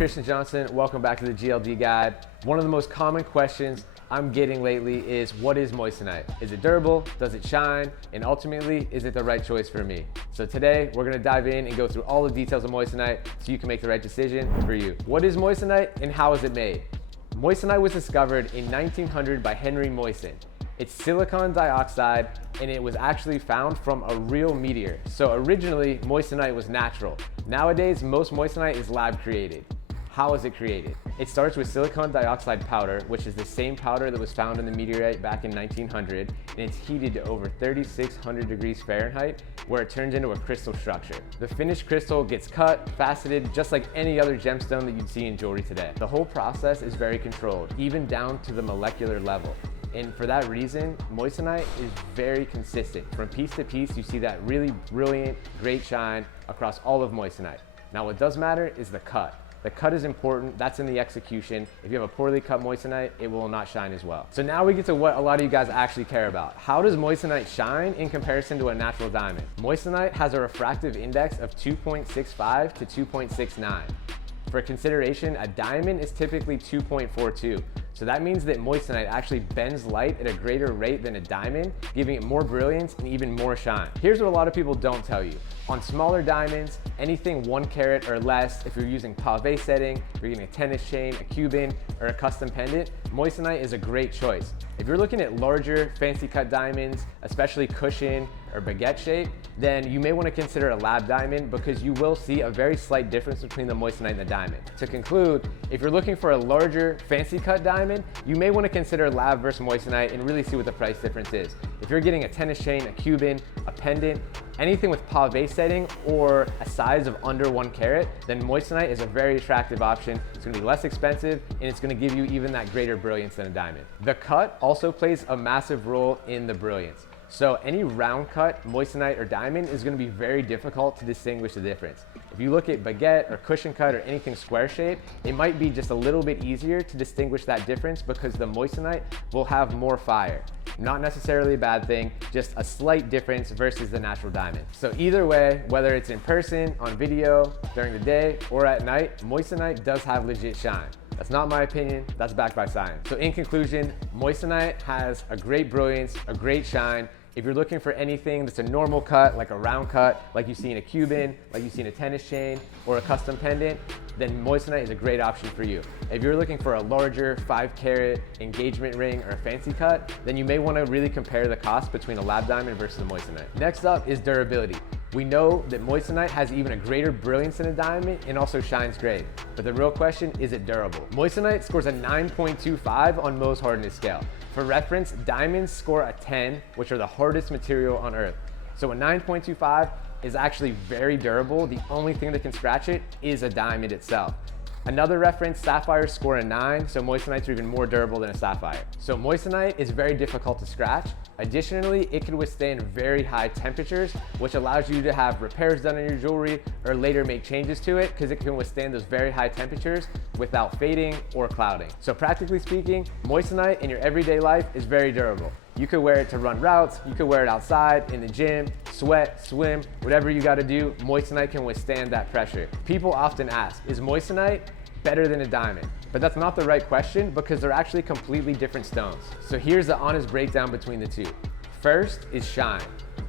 Christian Johnston. Welcome back to the GLD Guide. One of the most common questions I'm getting lately is, what is moissanite? Is it durable? Does it shine? And ultimately, is it the right choice for me? So today, we're gonna dive in and go through all the details of moissanite so you can make the right decision for you. What is moissanite and how is it made? Moissanite was discovered in 1900 by Henry Moissan. It's silicon dioxide, and it was actually found from a real meteor. So originally, moissanite was natural. Nowadays, most moissanite is lab created. How is it created? It starts with silicon dioxide powder, which is the same powder that was found in the meteorite back in 1900, and it's heated to over 3,600 degrees Fahrenheit, where it turns into a crystal structure. The finished crystal gets cut, faceted, just like any other gemstone that you'd see in jewelry today. The whole process is very controlled, even down to the molecular level. And for that reason, moissanite is very consistent. From piece to piece, you see that really brilliant, great shine across all of moissanite. Now, what does matter is the cut. The cut is important, that's in the execution. If you have a poorly cut moissanite, it will not shine as well. So now we get to what a lot of you guys actually care about. How does moissanite shine in comparison to a natural diamond? Moissanite has a refractive index of 2.65 to 2.69. For consideration, a diamond is typically 2.42. So that means that moissanite actually bends light at a greater rate than a diamond, giving it more brilliance and even more shine. Here's what a lot of people don't tell you. On smaller diamonds, anything 1 carat or less, if you're using pave setting, if you're getting a tennis chain, a Cuban, or a custom pendant, moissanite is a great choice. If you're looking at larger, fancy cut diamonds, especially cushion or baguette shape, then you may want to consider a lab diamond because you will see a very slight difference between the moissanite and the diamond. To conclude, if you're looking for a larger, fancy cut diamond, you may want to consider lab versus moissanite and really see what the price difference is. If you're getting a tennis chain, a Cuban, a pendant, anything with pave setting or a size of under 1 carat, then moissanite is a very attractive option. It's going to be less expensive and it's going to give you even that greater brilliance than a diamond. The cut also plays a massive role in the brilliance. So any round cut, moissanite or diamond is going to be very difficult to distinguish the difference. If you look at baguette or cushion cut or anything square shaped, it might be just a little bit easier to distinguish that difference because the moissanite will have more fire. Not necessarily a bad thing, just a slight difference versus the natural diamond. So either way, whether it's in person, on video, during the day, or at night, moissanite does have legit shine. That's not my opinion, that's backed by science. So in conclusion, moissanite has a great brilliance, a great shine. If you're looking for anything that's a normal cut, like a round cut, like you see in a Cuban, like you see in a tennis chain, or a custom pendant, then moissanite is a great option for you. If you're looking for a larger 5 carat engagement ring or a fancy cut, then you may want to really compare the cost between a lab diamond versus a moissanite. Next up is durability. We know that moissanite has even a greater brilliance than a diamond and also shines great. But the real question, is it durable? Moissanite scores a 9.25 on Mohs hardness scale. For reference, diamonds score a 10, which are the hardest material on earth. So a 9.25 is actually very durable. The only thing that can scratch it is a diamond itself. Another reference, sapphires score a 9, so moissanites are even more durable than a sapphire. So moissanite is very difficult to scratch. Additionally, it can withstand very high temperatures, which allows you to have repairs done on your jewelry or later make changes to it because it can withstand those very high temperatures without fading or clouding. So practically speaking, moissanite in your everyday life is very durable. You could wear it to run routes, you could wear it outside, in the gym, sweat, swim, whatever you gotta do, moissanite can withstand that pressure. People often ask, is moissanite better than a diamond? But that's not the right question because they're actually completely different stones. So here's the honest breakdown between the two. First is shine.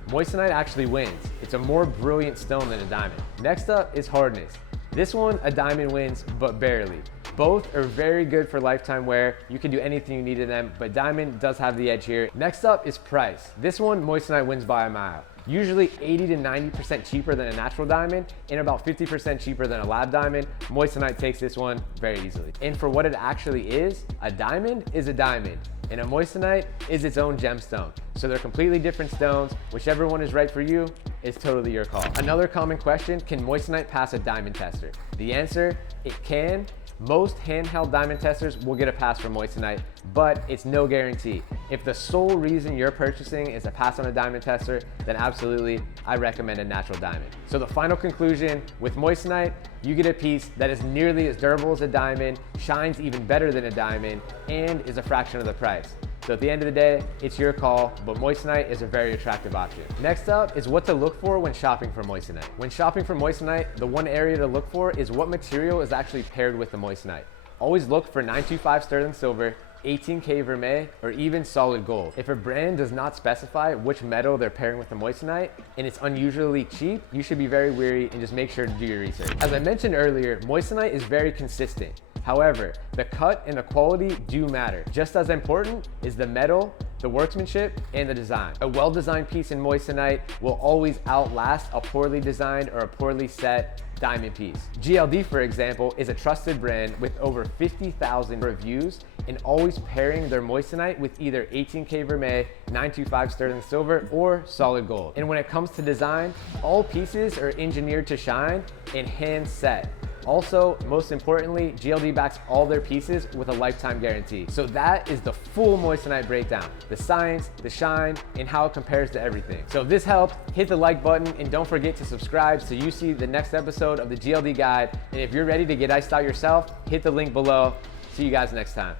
Moissanite actually wins. It's a more brilliant stone than a diamond. Next up is hardness. This one, a diamond wins, but barely. Both are very good for lifetime wear. You can do anything you need in them, but diamond does have the edge here. Next up is price. This one, moissanite wins by a mile. Usually 80 to 90% cheaper than a natural diamond and about 50% cheaper than a lab diamond. Moissanite takes this one very easily. And for what it actually is, a diamond is a diamond and a moissanite is its own gemstone. So they're completely different stones. Whichever one is right for you is totally your call. Another common question, can moissanite pass a diamond tester? The answer, it can. Most handheld diamond testers will get a pass for moissanite, but it's no guarantee. If the sole reason you're purchasing is a pass on a diamond tester, then absolutely, I recommend a natural diamond. So the final conclusion, with moissanite, you get a piece that is nearly as durable as a diamond, shines even better than a diamond, and is a fraction of the price. So at the end of the day, it's your call, but Moissanite is a very attractive option. Next up is what to look for when shopping for Moissanite. When shopping for Moissanite, the one area to look for is what material is actually paired with the Moissanite. Always look for 925 sterling silver, 18K vermeil, or even solid gold. If a brand does not specify which metal they're pairing with the Moissanite and it's unusually cheap, you should be very wary and just make sure to do your research. As I mentioned earlier, Moissanite is very consistent. However, the cut and the quality do matter. Just as important is the metal, the workmanship, and the design. A well-designed piece in Moissanite will always outlast a poorly designed or a poorly set diamond piece. GLD, for example, is a trusted brand with over 50,000 reviews and always pairing their Moissanite with either 18K vermeil, 925 sterling silver, or solid gold. And when it comes to design, all pieces are engineered to shine and hand set. Also, most importantly, GLD backs all their pieces with a lifetime guarantee. So that is the full Moissanite breakdown, the science, the shine, and how it compares to everything. So if this helped, hit the like button and don't forget to subscribe so you see the next episode of the GLD Guide. And if you're ready to get iced out yourself, hit the link below. See you guys next time.